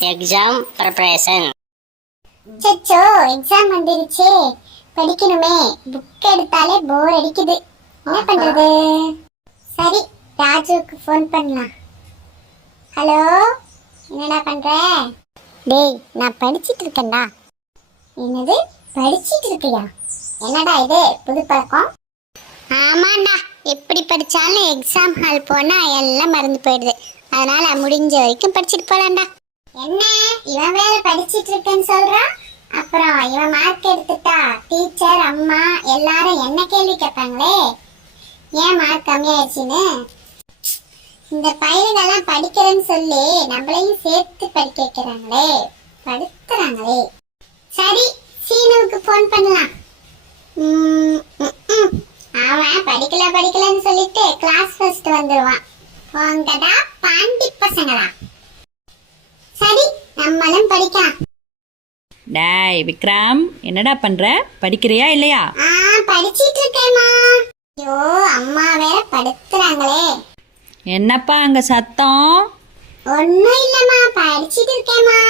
Exam preparation. சச்சோ, exam வந்துருச்சே, படிக்கணுமே. புக் எடுத்தாலே போர் அடிக்குது. என்ன பண்றது? சரி, ராஜுவுக்கு ஃபோன் பண்ணலாம். ஹலோ, என்னடா பண்ற? டேய், நான் படிச்சிட்டு இருக்கேன்டா. என்னது, படிச்சிட்டு இருக்கியா? என்னடா இது புது பழக்கம்? ஆமாண்டா, எப்படி படிச்சாலும் எக்ஸாம் ஹால் போனா எல்லாம் மறந்து போயிடுது. அதனால முடிஞ்ச வரைக்கும் படிச்சிட்டு போலாம்டா. என்ன, இவன் வேற படிச்சிட்டு இருக்கேன்னு சொல்றான். அப்புறம் இவன் மார்க் எடுத்துட்டா டீச்சர், அம்மா எல்லாரும் என்ன கேள்வி கேட்பாங்களே, ஏன் மார்க் கம்மியாயிடுச்சுன்னு. இந்த பையன்கெல்லாம் படிக்கிறேன்னு சொல்லி நம்மளையும் சேர்த்து படிக்க வைக்கிறாங்களே, படுத்துறாங்களே. சரி, சீனுவுக்கு போன் பண்ணலாம். அவன் படிக்கலன்னு சொல்லிட்டு கிளாஸ் ஃபர்ஸ்ட் வந்துருவான். போங்கடா பாண்டி பசங்களா. சரி, நம்மளும் படிக்கலாம். டேய் விக்ரம், என்னடா பண்ற? படிக்கிறியா இல்லையா? படிச்சிட்டு இருக்கேம்மா. ஐயோ, அம்மா வேற படுத்துறாங்களே. என்னப்பா அங்க சத்தம்? ஒண்ணும் இல்லம்மா, படிச்சிட்டு இருக்கேம்மா.